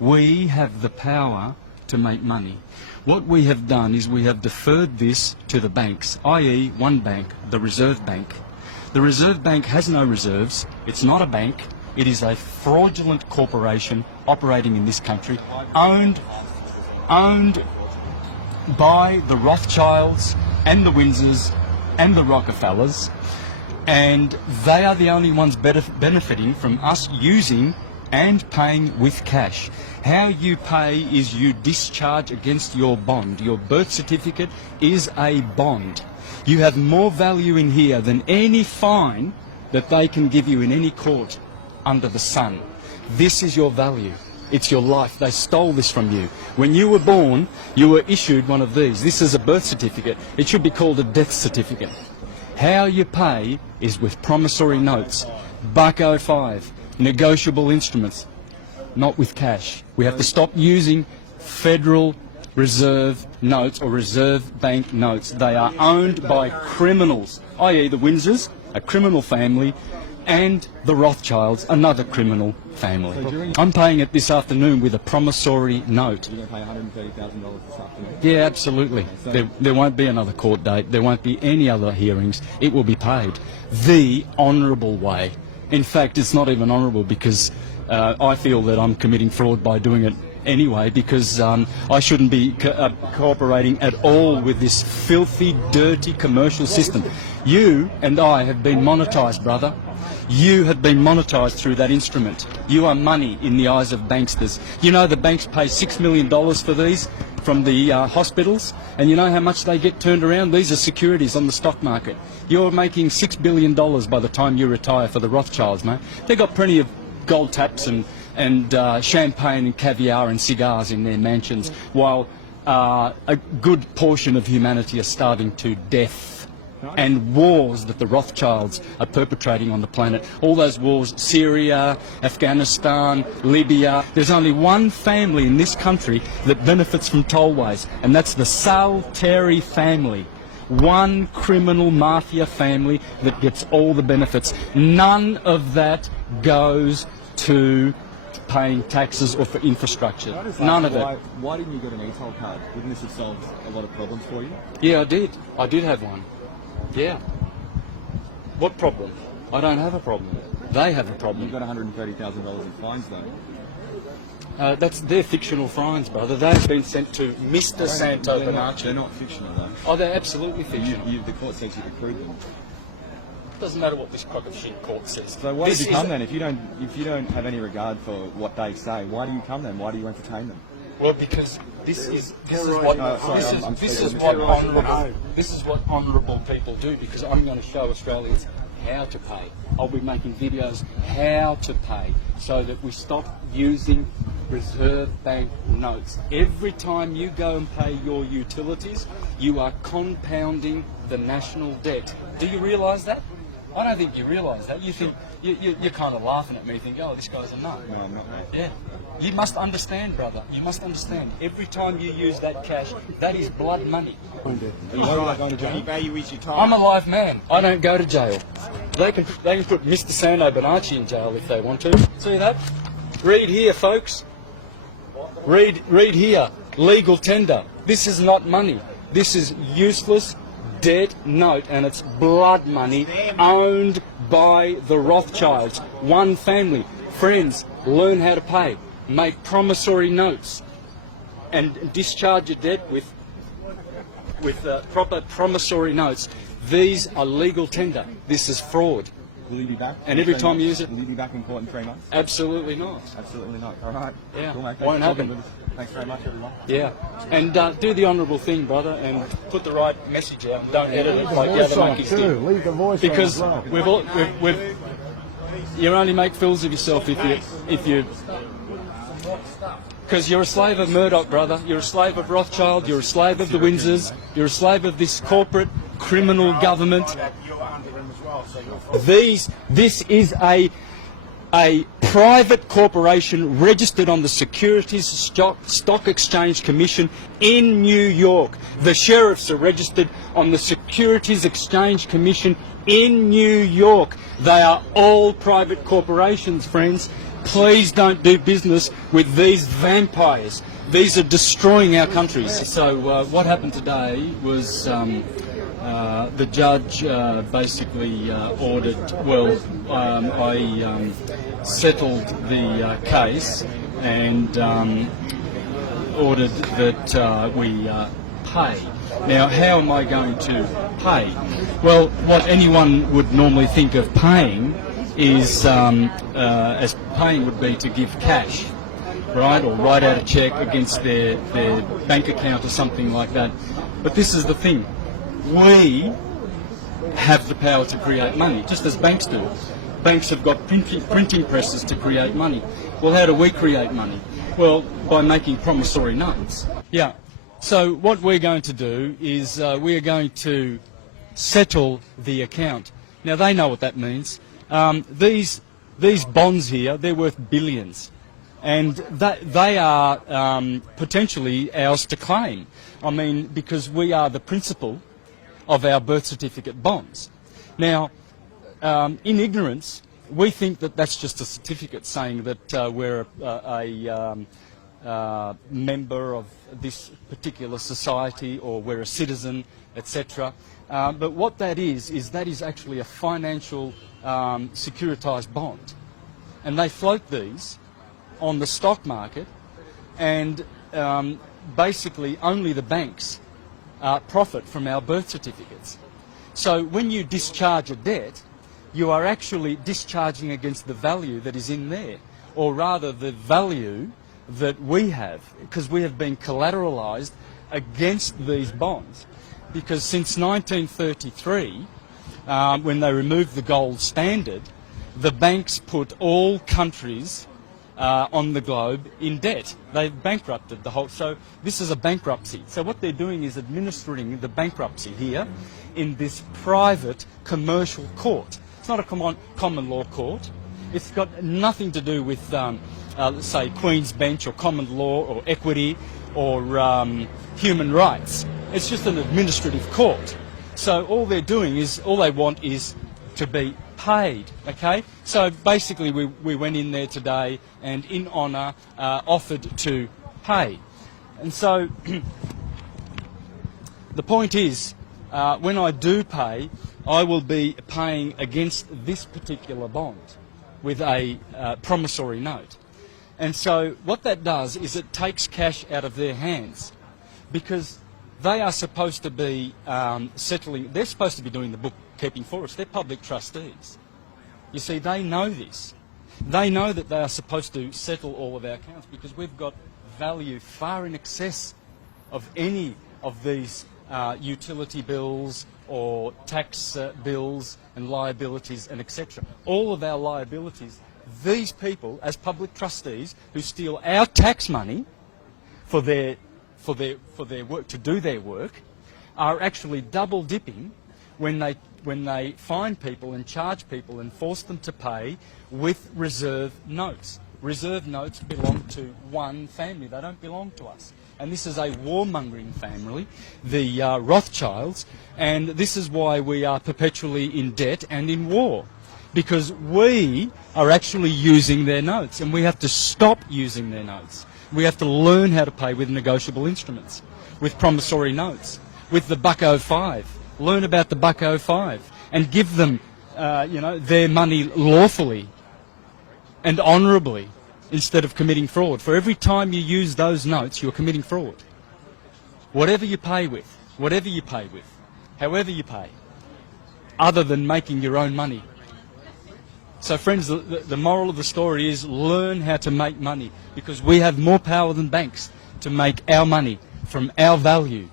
We have the power to make money. What we have done is we have deferred this to the banks, i.e. one bank, the Reserve Bank. The Reserve Bank has no reserves. It's not a bank. It is a fraudulent corporation operating in this country, owned by the Rothschilds and the Windsors and the Rockefellers, and they are the only ones benefiting from us using and paying with cash. How you pay is you discharge against your bond. Your birth certificate is a bond. You have more value in here than any fine that they can give you in any court under the sun. This is your value. It's your life. They stole this from you. When you were born, you were issued one of these. This is a birth certificate. It should be called a death certificate. How you pay is with promissory notes, $1.05, negotiable instruments, not with cash. We have to stop using Federal Reserve notes or Reserve Bank notes. They are owned by criminals, i.e. the Windsors, a criminal family, and the Rothschilds, another criminal family. I'm paying it this afternoon with a promissory note. You're going to pay $130,000 this afternoon? Yeah, absolutely. There won't be another court date. There won't be any other hearings. It will be paid the honourable way. In fact, it's not even honourable because I feel that I'm committing fraud by doing it anyway, because I shouldn't be cooperating at all with this filthy, dirty commercial system. You and I have been monetised, brother. You have been monetised through that instrument. You are money in the eyes of banksters. You know the banks pay $6 million for these from the hospitals, and you know how much they get turned around? These are securities on the stock market. You're making $6 billion by the time you retire for the Rothschilds, mate. They've got plenty of gold taps and champagne and caviar and cigars in their mansions, while a good portion of humanity are starving to death. And wars that the Rothschilds are perpetrating on the planet. All those wars, Syria, Afghanistan, Libya. There's only one family in this country that benefits from tollways, and that's the Salteri family. One criminal mafia family that gets all the benefits. None of that goes to paying taxes or for infrastructure. None of it. Why didn't you get an e-toll card? Wouldn't this have solved a lot of problems for you? Yeah, I did. I did have one. Yeah. What problem? I don't have a problem. They have a problem. You've got $130,000 in fines, though. They're fictional fines, brother. They've been sent to Mr. Santo Bonacci. They're not fictional, though. Oh, they're absolutely fictional. The court says you accrued them. Doesn't matter what this crock of shit court says. So why did you come then? If you don't have any regard for what they say, why do you come then? Why do you entertain them? Well, because this is what honourable people do. Because I'm going to show Australians how to pay. I'll be making videos how to pay, so that we stop using Reserve Bank notes. Every time you go and pay your utilities, you are compounding the national debt. Do you realise that? I don't think you realise that. You think you're kind of laughing at me, think, oh, this guy's a nut. No, I'm not, mate. Yeah. You must understand, brother. You must understand. Every time you use that cash, that is blood money. Why are you not going to jail? Value is your time. I'm a live man. I don't go to jail. They can put Mr. Santo Bonacci in jail if they want to. See that? Read here, folks. Read here. Legal tender. This is not money. This is useless debt note, and it's blood money owned by the Rothschilds. One family. Friends, learn how to pay. Make promissory notes and discharge your debt with proper promissory notes. These are legal tender. This is fraud. Will you be back? And every time you use it... Will you be back in court in 3 months? Absolutely not. Absolutely not. All right. Yeah. Cool, mate. Won't happen. Thanks very much, everyone. Yeah. And do the honourable thing, brother, and put the right message out. Don't edit it like the other monkeys do. Leave the voice Because on as well. we've you only make fools of yourself if you because you're a slave of Murdoch, brother. You're a slave of Rothschild. You're a slave of the Windsors. You're a slave of this corporate criminal government. This is a private corporation registered on the Securities Stock Exchange Commission in New York. The sheriffs are registered on the Securities Exchange Commission in New York. They are all private corporations, friends. Please don't do business with these vampires. These are destroying our countries. So what happened today was the judge basically ordered, well, I settled the case and ordered that we pay. Now, how am I going to pay? Well, what anyone would normally think of paying is, as paying would be to give cash, right, or write out a cheque against their bank account or something like that. But this is the thing. We have the power to create money, just as banks do. Banks have got printing presses to create money. Well, how do we create money? Well, by making promissory notes. Yeah. So what we're going to do is we are going to settle the account. Now, they know what that means. These bonds here, they're worth billions. And they are potentially ours to claim. I mean, because we are the principal of our birth certificate bonds. Now, in ignorance, we think that that's just a certificate saying that we're a member of this particular society or we're a citizen, etc. But what that is that is actually a financial securitized bond. And they float these on the stock market, and basically only the banks profit from our birth certificates. So when you discharge a debt, you are actually discharging against the value that is in there, or rather the value that we have, because we have been collateralized against these bonds. Because since 1933, when they removed the gold standard, the banks put all countries on the globe in debt. They've bankrupted the whole. So this is a bankruptcy. So what they're doing is administering the bankruptcy here in this private commercial court. It's not a common law court. It's got nothing to do with, let's say, Queen's Bench or common law or equity or human rights. It's just an administrative court. So all they're doing is, all they want is to be paid, okay? So basically we went in there today and in honour offered to pay. And so the point is, when I do pay, I will be paying against this particular bond with a promissory note. And so what that does is it takes cash out of their hands, because they are supposed to be settling, they're supposed to be doing the bookkeeping for us. They're public trustees. You see, they know this. They know that they are supposed to settle all of our accounts because we've got value far in excess of any of these utility bills or tax bills and liabilities and etc. All of our liabilities, these people as public trustees who steal our tax money for their work, to do their work, are actually double dipping when they fine people and charge people and force them to pay with reserve notes. Reserve notes belong to one family. They don't belong to us. And this is a warmongering family, the Rothschilds, and this is why we are perpetually in debt and in war, because we are actually using their notes, and we have to stop using their notes. We have to learn how to pay with negotiable instruments, with promissory notes, with the $1.05. Learn about the $1.05 and give them, their money lawfully and honourably instead of committing fraud. For every time you use those notes, you're committing fraud. Whatever you pay with, however you pay, other than making your own money. So friends, the moral of the story is learn how to make money, because we have more power than banks to make our money from our value.